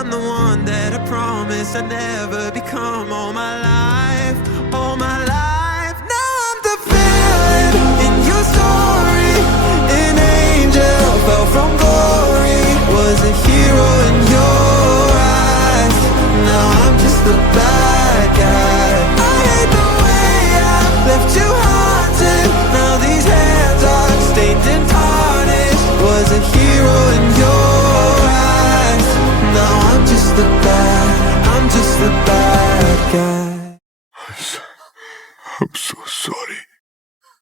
I'm the one that I promised I'd never become all my life, all my life. Now I'm the villain in your story. An angel fell from glory, was a hero in your eyes. Now I'm just the bad guy. I hate the way I left you haunted. Now these hands are stained and tarnished. Was a hero in your